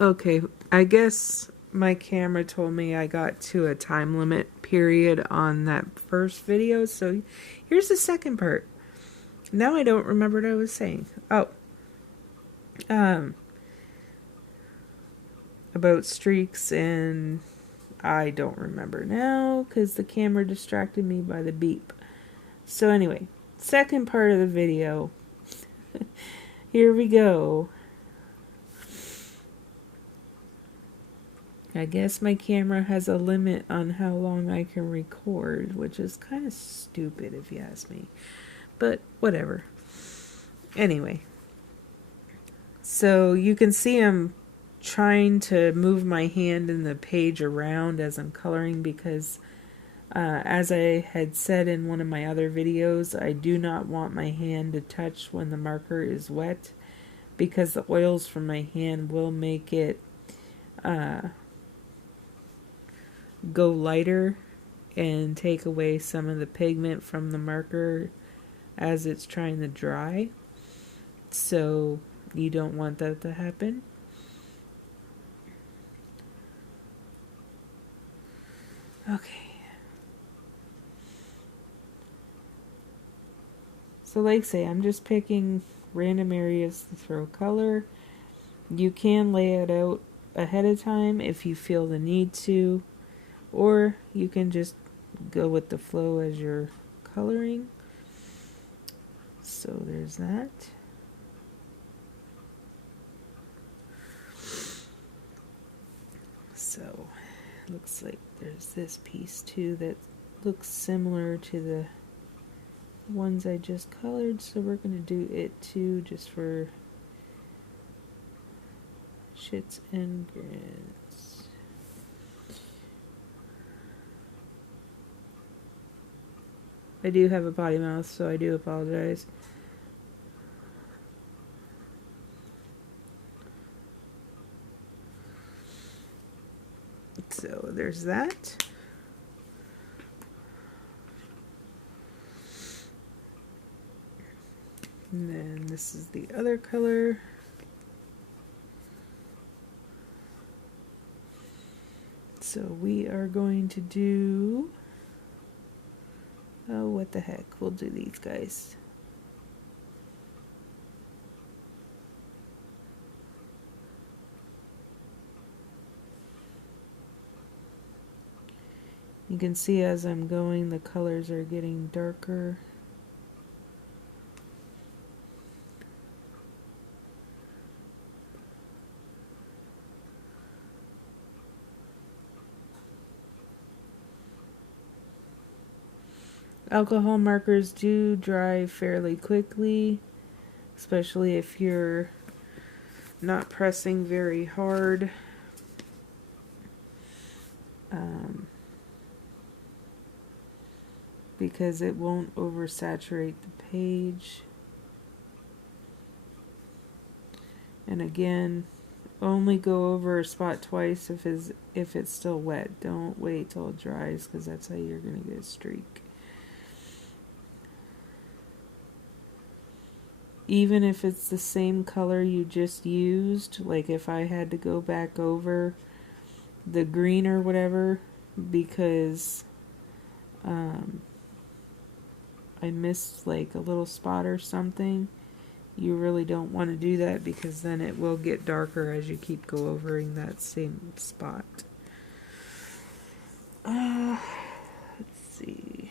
Okay, I guess my camera told me I got to a time limit period on that first video, so here's the second part. Now I don't remember what I was saying. Oh, um, about streaks, and I don't remember now because the camera distracted me by the beep. So anyway, second part of the video. Here we go. I guess my camera has a limit on how long I can record, which is kind of stupid if you ask me. But whatever. Anyway. So you can see I'm trying to move my hand in the page around as I'm coloring because as I had said in one of my other videos, I do not want my hand to touch when the marker is wet because the oils from my hand will make it go lighter and take away some of the pigment from the marker as it's trying to dry. So you don't want that to happen. Okay. So like I say, I'm just picking random areas to throw color. You can lay it out ahead of time if you feel the need to, or you can just go with the flow as you're coloring. So there's that. So looks like there's this piece too that looks similar to the ones I just colored, so we're going to do it too just for shits and grins. I do have a potty mouth, so I do apologize. So there's that. And then this is the other color. So we are going to do, oh, what the heck, we'll do these guys. You can see as I'm going, the colors are getting darker. Alcohol markers do dry fairly quickly, especially if you're not pressing very hard. Because it won't oversaturate the page. And again, only go over a spot twice if it's still wet. Don't wait till it dries because that's how you're going to get a streak. Even if it's the same color you just used, like if I had to go back over the green or whatever because I missed like a little spot or something, you really don't want to do that because then it will get darker as you keep overing that same spot. Let's see.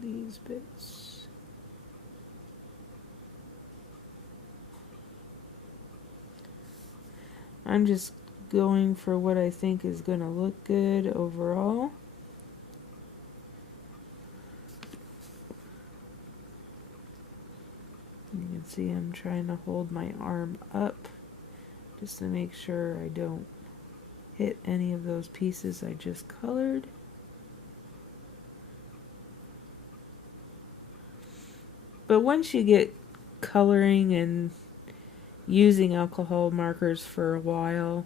These bits. I'm just going for what I think is going to look good overall. You can see I'm trying to hold my arm up just to make sure I don't hit any of those pieces I just colored. But once you get coloring and using alcohol markers for a while,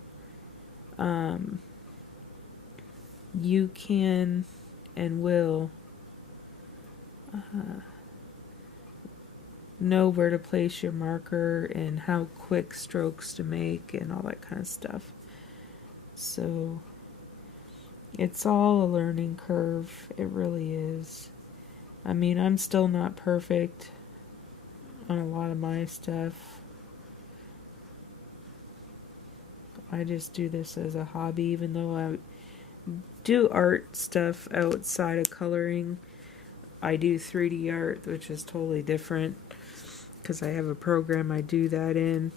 you can and will know where to place your marker and how quick strokes to make and all that kind of stuff. So it's all a learning curve. It really is. I mean, I'm still not perfect on a lot of my stuff. I just do this as a hobby, even though I do art stuff outside of coloring. I do 3D art, which is totally different because I have a program I do that in,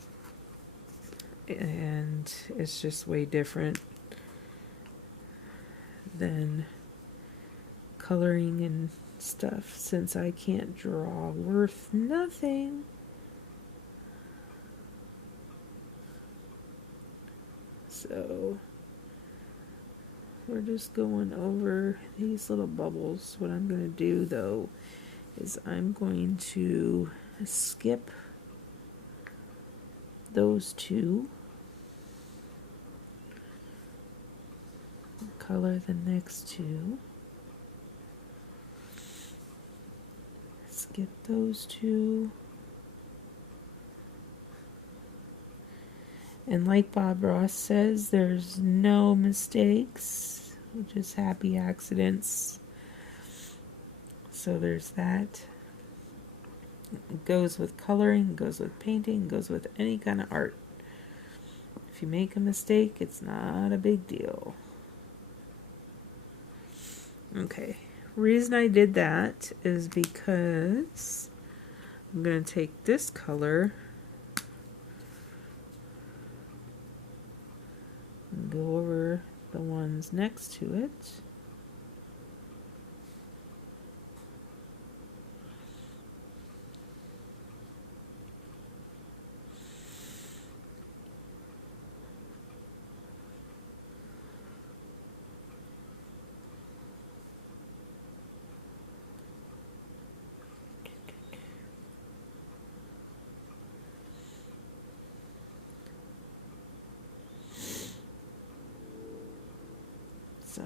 and it's just way different than coloring and stuff, since I can't draw worth nothing. So we're just going over these little bubbles. What I'm going to do though is I'm going to skip those two, color the next two, skip those two, and like Bob Ross says, there's no mistakes, just happy accidents. So there's that. It goes with coloring, it goes with painting, it goes with any kind of art. If you make a mistake, it's not a big deal. Okay, reason I did that is because I'm going to take this color and go over the ones next to it. So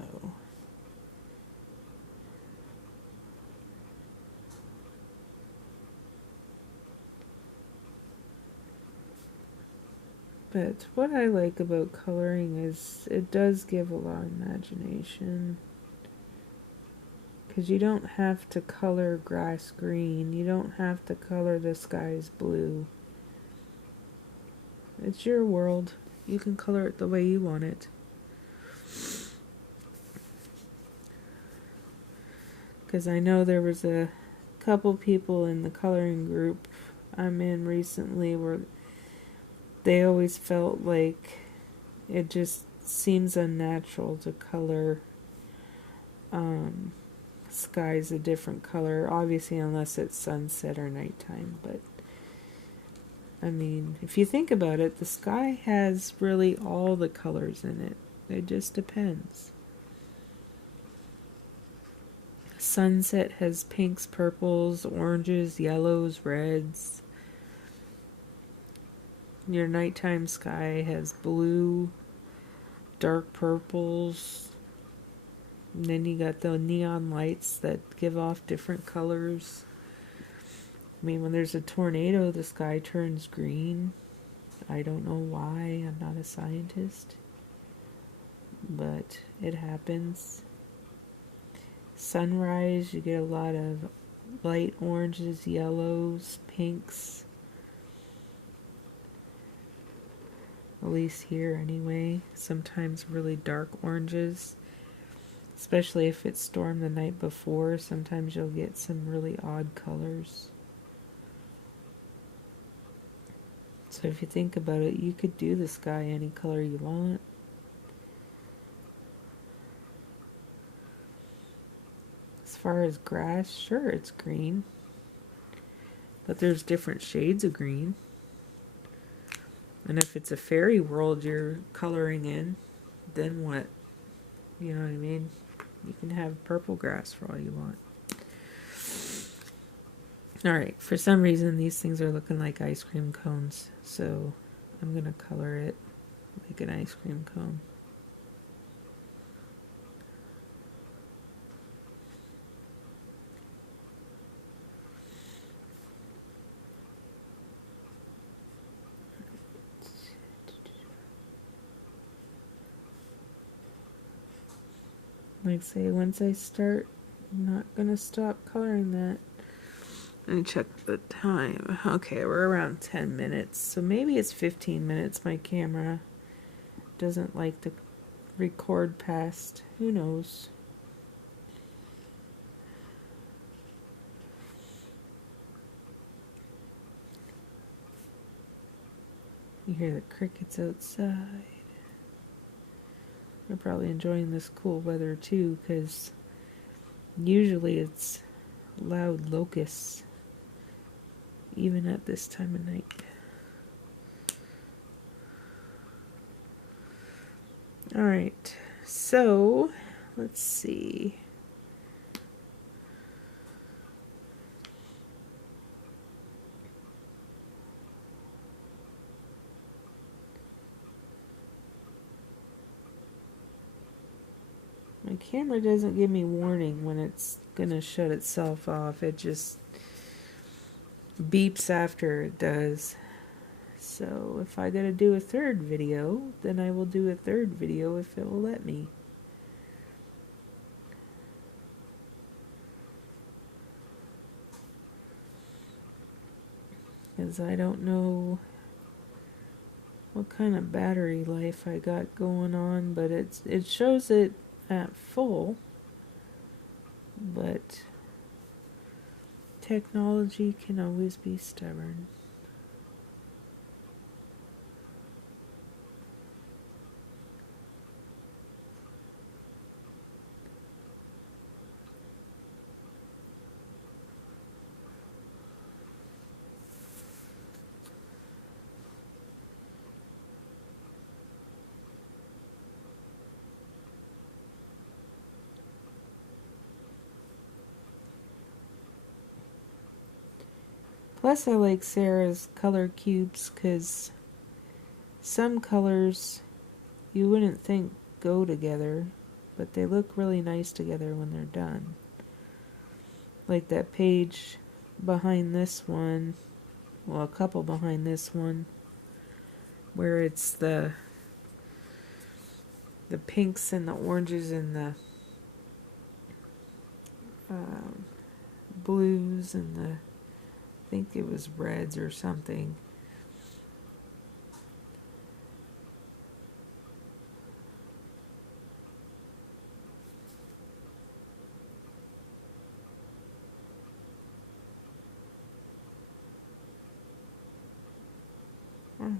but what I like about coloring is it does give a lot of imagination, because you don't have to color grass green, you don't have to color the skies blue. It's your world. You can color it the way you want it. Because I know there was a couple people in the coloring group I'm in recently where they always felt like it just seems unnatural to color skies a different color, obviously unless it's sunset or nighttime. But I mean, if you think about it, the sky has really all the colors in it. It just depends. Sunset has pinks, purples, oranges, yellows, reds. Your nighttime sky has blue, dark purples, and then you got the neon lights that give off different colors. I mean, when there's a tornado, the sky turns green. I don't know why, I'm not a scientist, but it happens. Sunrise, you get a lot of light oranges, yellows, pinks. At least here anyway. Sometimes really dark oranges. Especially if it stormed the night before, sometimes you'll get some really odd colors. So if you think about it, you could do the sky any color you want. As far as grass, sure, it's green. But there's different shades of green. And if it's a fairy world you're coloring in, then what? You know what I mean? You can have purple grass for all you want. Alright, for some reason these things are looking like ice cream cones. So I'm going to color it like an ice cream cone. Like say, once I start, I'm not gonna stop coloring that. Let me check the time. Okay, we're around 10 minutes. So maybe it's 15 minutes. My camera doesn't like to record past. Who knows? You hear the crickets outside. They're probably enjoying this cool weather too, because usually it's loud locusts, even at this time of night. Alright, so let's see. My camera doesn't give me warning when it's gonna shut itself off. It just beeps after it does. So if I gotta do a third video, then I will do a third video if it will let me. Because I don't know what kind of battery life I got going on, but it shows it at full. But technology can always be stubborn. Plus I like Sarah's color cubes because some colors you wouldn't think go together, but they look really nice together when they're done. Like that page behind this one, well, a couple behind this one, where it's the pinks and the oranges and the blues and the, I think it was reds or something. All right.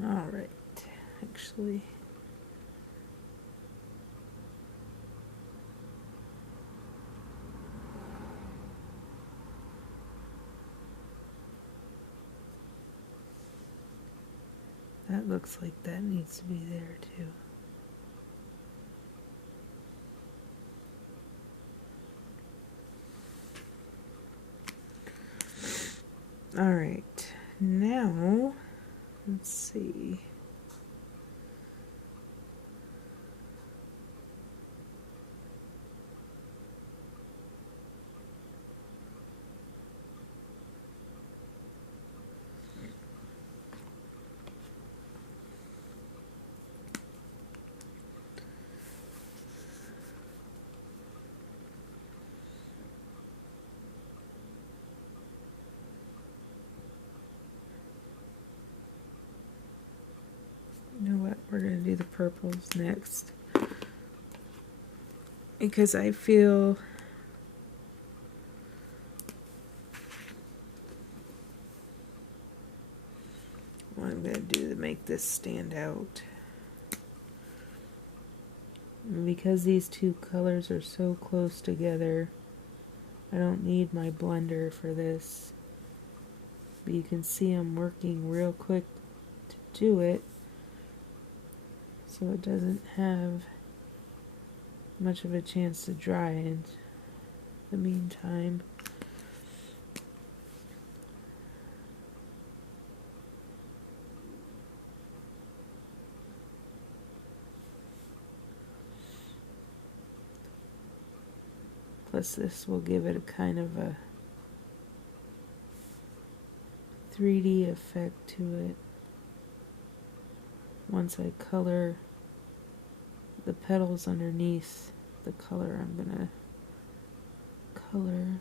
All right. Actually, that looks like that needs to be there too. All right. Now, let's see. You know what? We're going to do the purples next. Because I feel what I'm going to do to make this stand out. And because these two colors are so close together, I don't need my blender for this. But you can see I'm working real quick to do it. so it doesn't have much of a chance to dry in the meantime. Plus this will give it a kind of a 3D effect to it. Once I color the petals underneath the color I'm gonna color.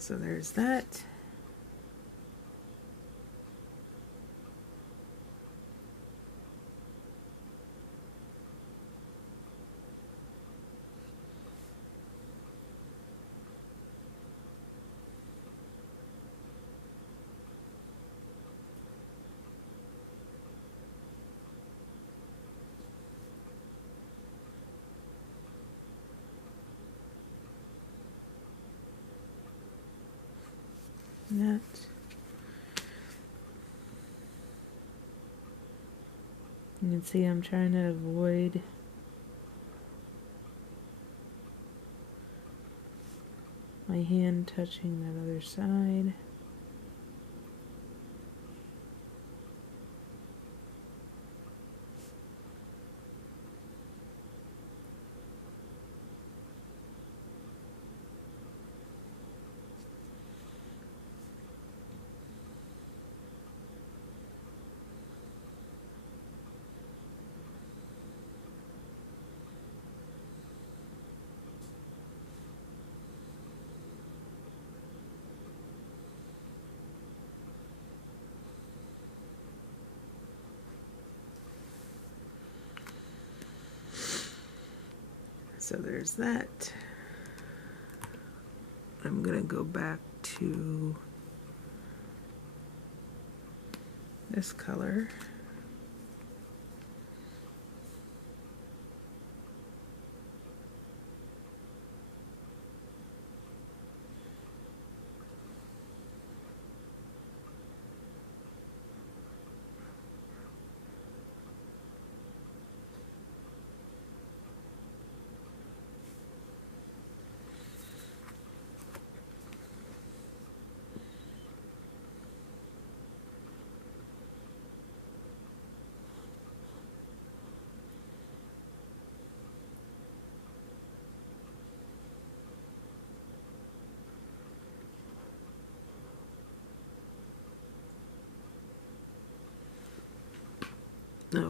So there's that. That. You can see I'm trying to avoid my hand touching that other side. So there's that. I'm gonna go back to this color.